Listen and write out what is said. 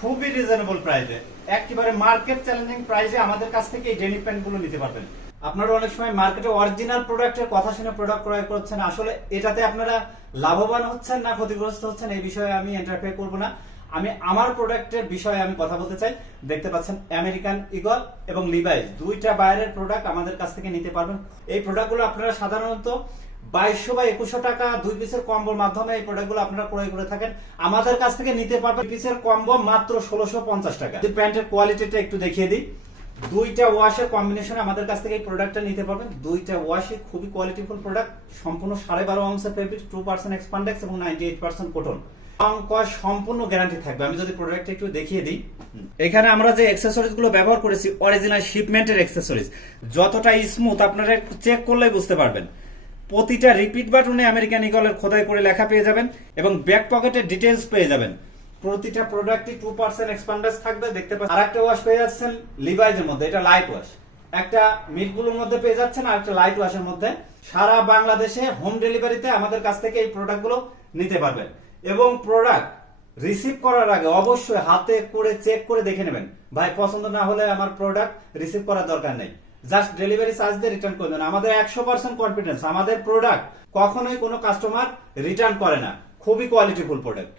খুবই রিজনেবল প্রাইসে, একেবারে মার্কেট চ্যালেঞ্জিং প্রাইসে আমাদের কাছ থেকে এই ডেনিম প্যান্ট গুলো নিতে পারবেন। আপনারা অনেক সময় মার্কেটে অরিজিনাল প্রোডাক্টের কথা শুনে প্রোডাক্ট ক্রয় করছেন, আসলে এটাতে আপনারা লাভবান হচ্ছেন না ক্ষতিগ্রস্ত হচ্ছেন এই বিষয়ে আমি ইন্টারফেয়ার করব না। আমি আমার প্রোডাক্টের বিষয়ে আমি কথা বলতে চাই। দেখতে পাচ্ছেন আমেরিকান ঈগল এবং লিভাইস দুইটা বাইরের প্রোডাক্ট আমাদের কাছ থেকে নিতে পারবেন। এই প্রোডাক্টগুলো আপনারা সাধারণত 2200 বা 2100 টাকা 2 পিসের কম্বোর মাধ্যমে এই প্রোডাক্টগুলো আপনারা ক্রয় করে থাকেন, আমাদের কাছ থেকে নিতে পারবেন পিসের কম্বো মাত্র 1650 টাকা। যদি প্যান্টের কোয়ালিটিটা একটু দেখিয়ে দিই, দুইটা ওয়াশের কম্বিনেশনে আমাদের কাছ থেকে এই প্রোডাক্টটা নিতে পারবেন। দুইটা ওয়াশে খুবই কোয়ালিটিফুল প্রোডাক্ট, সম্পূর্ণ 12.5 আউন্সের ফেব্রিক, 2% এক্সপান্ডেক্স এবং 98% কটন। সম্পূর্ণ গ্যারান্টি থাকবে। আমি যদি প্রোডাক্টটা একটু দেখিয়ে দিই, এখানে আমরা যে অ্যাকসেসরিজ গুলো ব্যবহার করেছি অরিজিনাল শিপমেন্টের অ্যাকসেসরিজ, যতটা স্মুথ আপনারা চেক করলেই বুঝতে পারবেন। প্রতিটা রিপিট বাটনে আমেরিকান ঈগলের খোদাই করে লেখা পেয়ে যাবেন এবং ব্যাক পকেটের ডিটেইলস পেয়ে যাবেন। প্রতিটা প্রোডাক্টই 2% এক্সপান্ডেন্স থাকবে। দেখতে পাচ্ছেন আরেকটা ওয়াশ পেয়ে যাচ্ছেন লিভাইজের মধ্যে, এটা লাইট ওয়াশ। একটা মিডগুলোর মধ্যে পেয়ে যাচ্ছেন আর একটা লাইট ওয়াশের মধ্যে। সারা বাংলাদেশে হোম ডেলিভারিতে আমাদের কাছ থেকে এই প্রোডাক্টগুলো নিতে পারবেন এবং প্রোডাক্ট রিসিভ করার আগে অবশ্যই হাতে করে চেক করে দেখে নেবেন। ভাই পছন্দ না হলে আমার প্রোডাক্ট রিসিভ করার দরকার নেই, জাস্ট ডেলিভারি চার্জ দিয়ে রিটার্ন করে দেন। আমাদের 100% কনফিডেন্স, আমাদের প্রোডাক্ট কখনোই কোনো কাস্টমার রিটার্ন করে না, খুবই কোয়ালিটিফুল প্রোডাক্ট।